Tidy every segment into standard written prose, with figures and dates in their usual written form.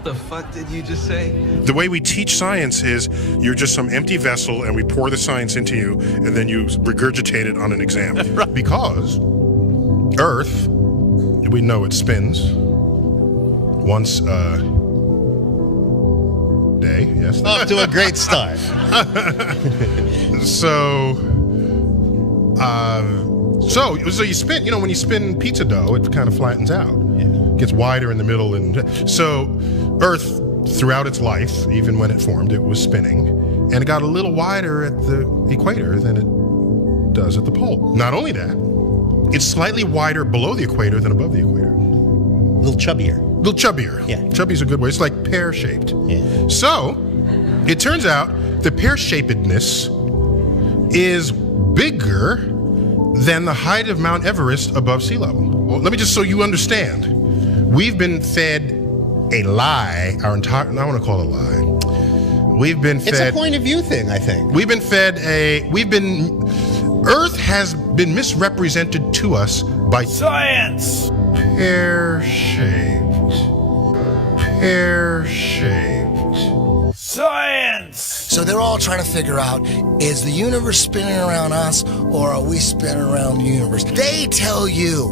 What the fuck did you just say? The way we teach science is you're just some empty vessel and we pour the science into you and then you regurgitate it on an exam. Right. Because Earth, we know it spins once a day, yes? Off to a great start. So you spin, when you spin pizza dough, it kind of flattens out. Yeah. Gets wider in the middle. And so Earth, throughout its life, even when it formed, it was spinning. And it got a little wider at the equator than it does at the pole. Not only that, it's slightly wider below the equator than above the equator. A little chubbier. Yeah. Chubby's a good way. It's like pear-shaped. Yeah. So it turns out the pear-shapedness is bigger than the height of Mount Everest above sea level. Well, let me just so you understand. We've been fed a lie our entire, I want to call it a lie. We've been fed. It's a point of view thing, I think. Earth has been misrepresented to us by science. Pear-shaped. Science! So they're all trying to figure out, is the universe spinning around us or are we spinning around the universe? They tell you,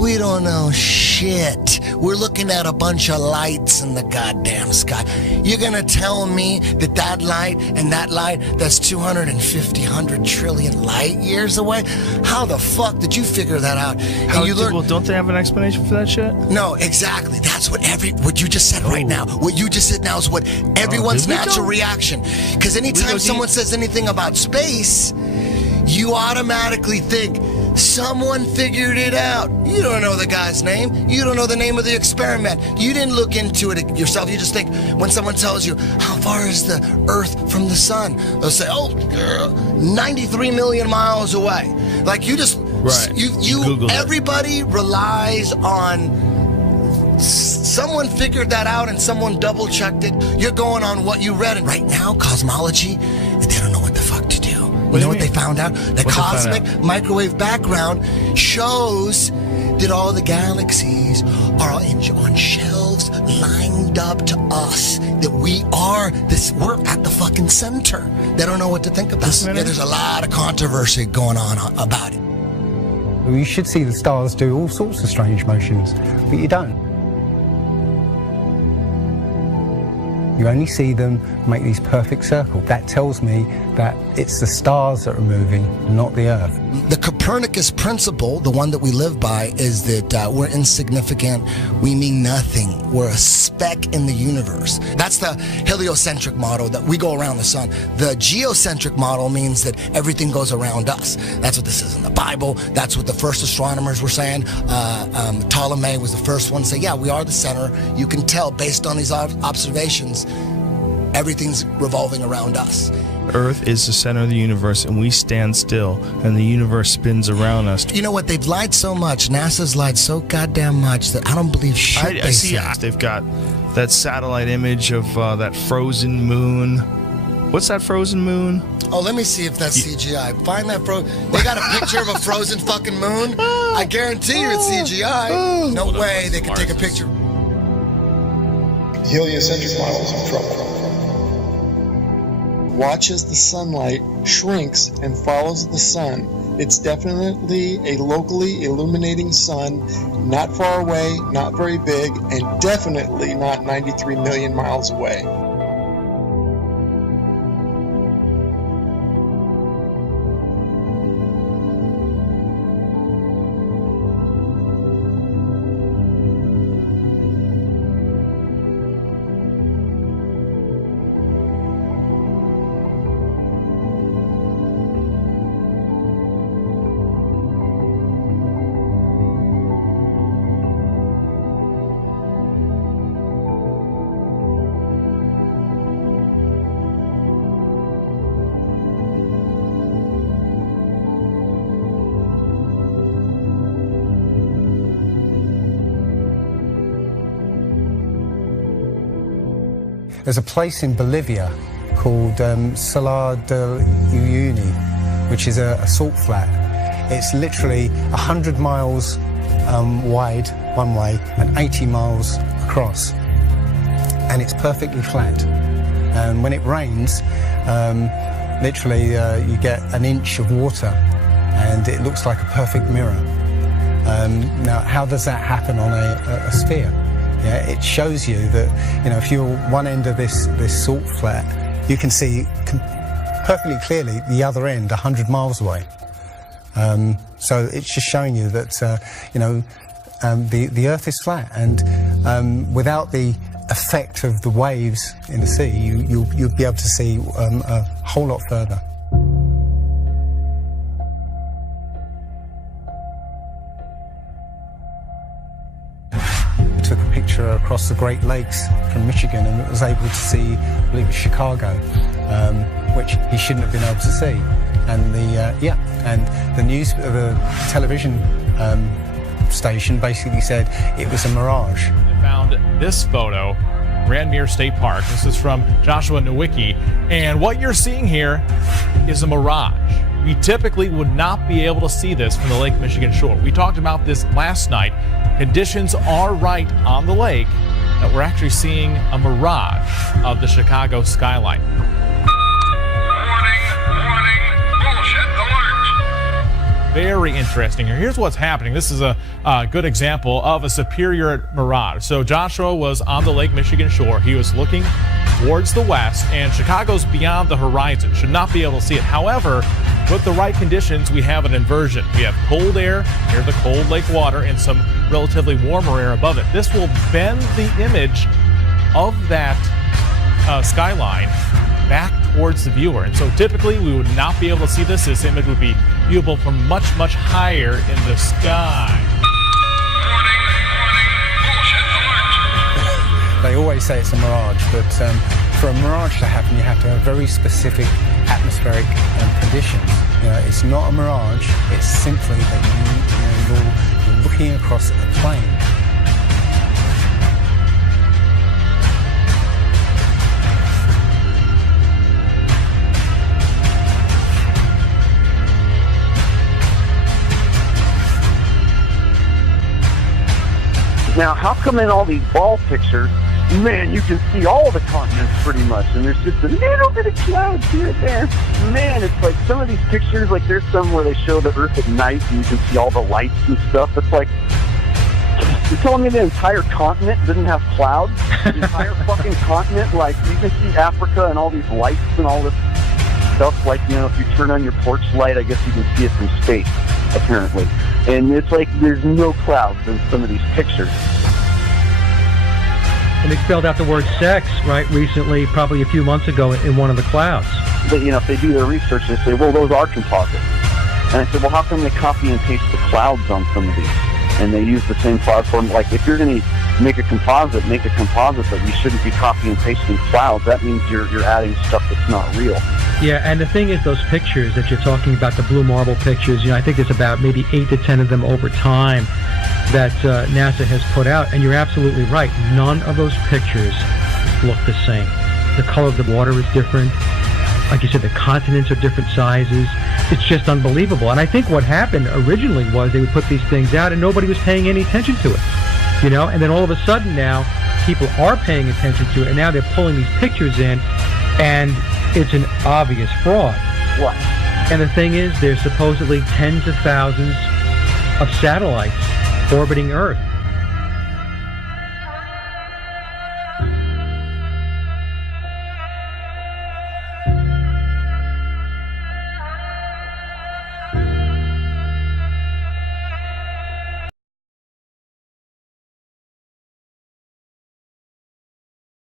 we don't know shit. We're looking at a bunch of lights in the goddamn sky. You're gonna tell me that light and that light that's 100 trillion light years away? How the fuck did you figure that out? Well, don't they have an explanation for that shit? No, exactly. That's what you just said right now. What you just said now is what everyone's natural reaction. Because anytime someone says anything about space, you automatically think, someone figured it out. You don't know the guy's name. You don't know the name of the experiment. You didn't look into it yourself. You just think when someone tells you, how far is the Earth from the sun? They'll say, 93 million miles away. Like you just, right. Everybody relies on someone figured that out and someone double checked it. You're going on what you read. And right now, cosmology, they don't know what the fuck to do. You know what they found out? The cosmic microwave background shows that all the galaxies are on shelves lined up to us. That we're at the fucking center. They don't know what to think about. There's a lot of controversy going on about it. Well, you should see the stars do all sorts of strange motions, but you don't. You only see them make these perfect circles. That tells me that it's the stars that are moving, not the Earth. The Copernicus principle, the one that we live by, is that we're insignificant, we mean nothing. We're a speck in the universe. That's the heliocentric model, that we go around the sun. The geocentric model means that everything goes around us. That's what this is in the Bible. That's what the first astronomers were saying. Ptolemy was the first one to say, yeah, we are the center. You can tell based on these observations, everything's revolving around us. Earth is the center of the universe, and we stand still, and the universe spins around us. You know what? They've lied so much. NASA's lied so goddamn much that I don't believe shit I see. They've got that satellite image of that frozen moon. What's that frozen moon? Oh, let me see if that's CGI. Find that They got a picture of a frozen fucking moon? I guarantee you it's CGI. No way they could take a picture. The heliocentric model is in trouble. Watch as the sunlight shrinks and follows the sun. It's definitely a locally illuminating sun, not far away, not very big, and definitely not 93 million miles away. There's a place in Bolivia called Salar del Uyuni, which is a salt flat. It's literally 100 miles wide one way and 80 miles across, and it's perfectly flat. And when it rains, literally you get an inch of water, and it looks like a perfect mirror. Now, how does that happen on a sphere? Yeah, it shows you that, if you're one end of this salt flat, you can see perfectly clearly the other end 100 miles away. So it's just showing you that, the Earth is flat, and without the effect of the waves in the sea, you'll be able to see a whole lot further. Took a picture across the Great Lakes from Michigan and was able to see, I believe it's Chicago, which he shouldn't have been able to see. And the television station basically said it was a mirage. I found this photo, Grandmere State Park. This is from Joshua Nowicki, and what you're seeing here is a mirage. We typically would not be able to see this from the Lake Michigan shore. We talked about this last night. Conditions are right on the lake that we're actually seeing a mirage of the Chicago skyline. Warning, bullshit alert. Very interesting here. Here's what's happening. This is a good example of a superior mirage. So Joshua was on the Lake Michigan shore. He was looking towards the west, and Chicago's beyond the horizon. Should not be able to see it. However, with the right conditions, we have an inversion. We have cold air near the cold lake water and some relatively warmer air above it. This will bend the image of that skyline back towards the viewer. And so typically we would not be able to see this. This image would be viewable from much, much higher in the sky. Warning, bullshit alert. They always say it's a mirage, but for a mirage to happen, you have to have very specific atmospheric conditions. It's not a mirage. It's simply that you're looking across a plane. Now, how come in all these ball pictures, man, you can see all the continents pretty much, and there's just a little bit of clouds here and there. Man, it's like some of these pictures, like there's some where they show the Earth at night and you can see all the lights and stuff. It's like, you're telling me the entire continent didn't have clouds? The entire fucking continent, like you can see Africa and all these lights and all this stuff. Like, if you turn on your porch light, I guess you can see it from space, apparently. And it's like there's no clouds in some of these pictures. And they spelled out the word sex, right, recently, probably a few months ago in one of the clouds. But, if they do their research, they say, well, those are composites. And I said, well, how come they copy and paste the clouds on some of these? And they use the same cloud form. Like, if you're going to make a composite, but you shouldn't be copying and pasting clouds. That means you're adding stuff that's not real. Yeah, and the thing is, those pictures that you're talking about, the blue marble pictures, I think there's about maybe 8 to 10 of them over time that NASA has put out, and you're absolutely right. None of those pictures look the same. The color of the water is different. Like you said, the continents are different sizes. It's just unbelievable. And I think what happened originally was they would put these things out and nobody was paying any attention to it. And then all of a sudden now, people are paying attention to it, and now they're pulling these pictures in, and it's an obvious fraud. What? And the thing is, there's supposedly tens of thousands of satellites orbiting Earth.